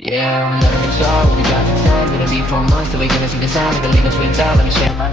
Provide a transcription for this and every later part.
Yeah, I'm gonna make sure we got some time. Gonna be 4 months till we gonna see the sign of the link between time. Let me share my.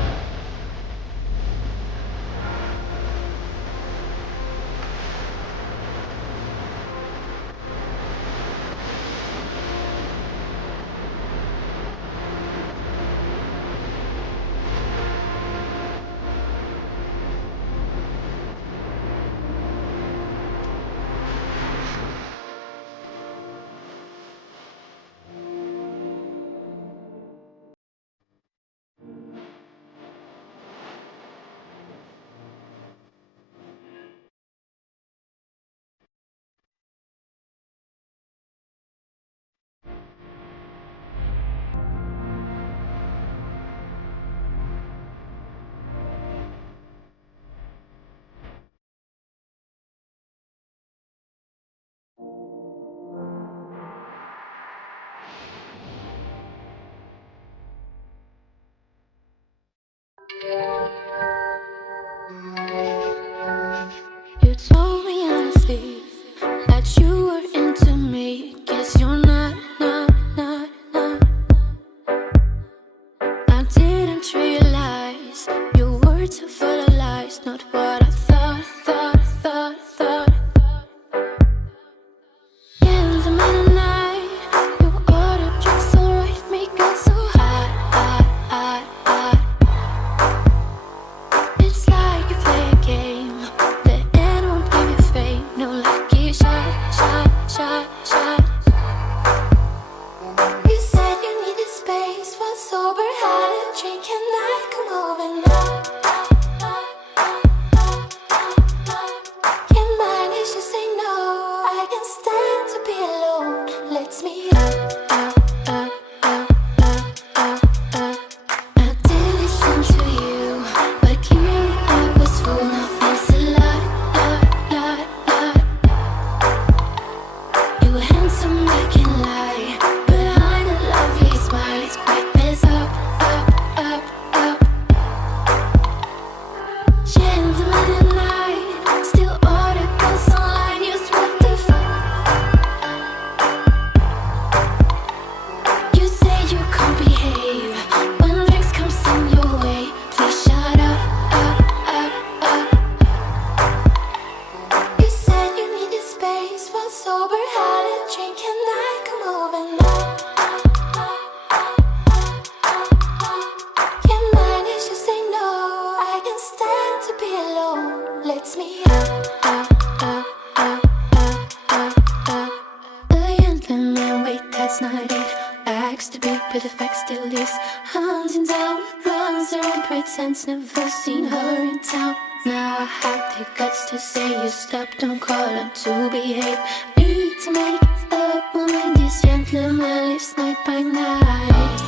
them and wait, that's not it. Acts to be, but the fact still is. Hunting down, runs around, pretends never seen her in town. Now I have the guts to say you stop, don't call on to behave. Need to make up my mind, this gentleman lives night by night.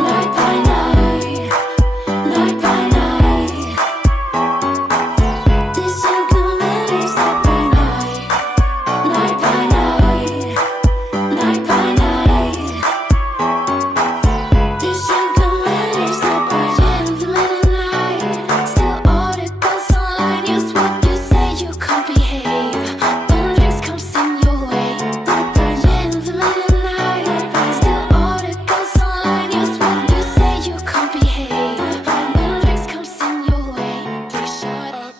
Night by night, night by night. This gentleman lives night by night. Night by night, night by night. This gentleman lives night by gentleman at night. Still all the girls online use what you say, you can't behave. When drinks comes in your way, night by gentleman at night. Still all the girls online use what you say, you can't behave. When drinks comes in your way, please shut up.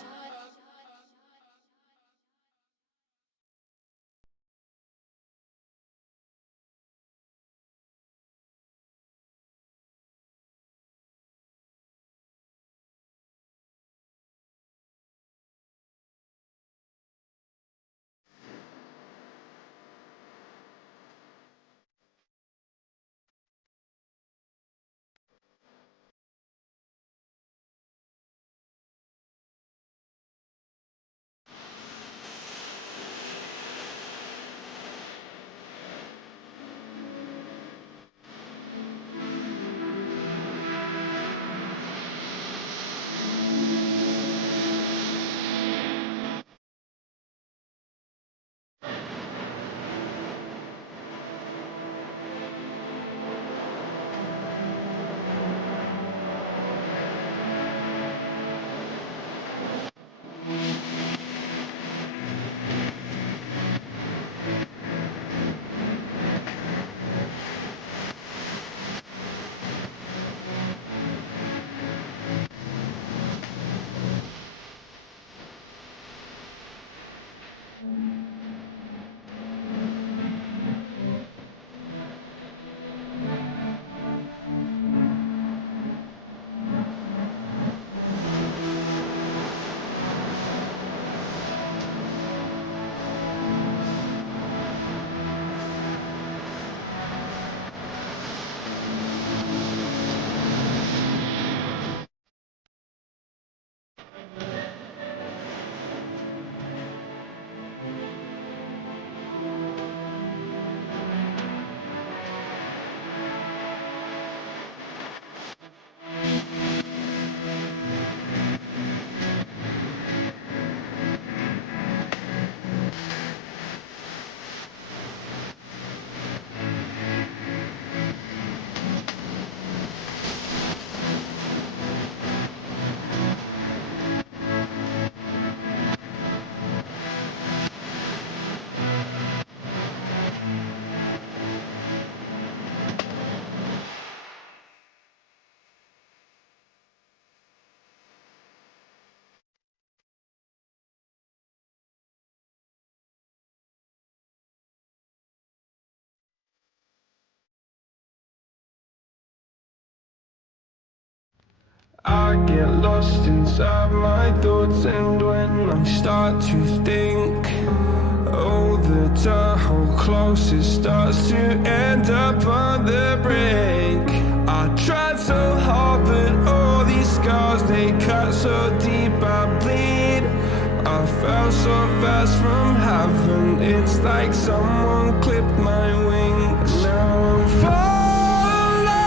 I get lost inside my thoughts, and when I start to think, oh, the time how close it starts to end up on the brink. I tried so hard, but all these scars, they cut so deep I bleed. I fell so fast from heaven, it's like someone clipped my wings. Now I'm falling,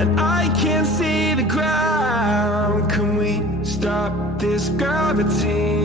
and I can't see the ground. Can we stop this gravity?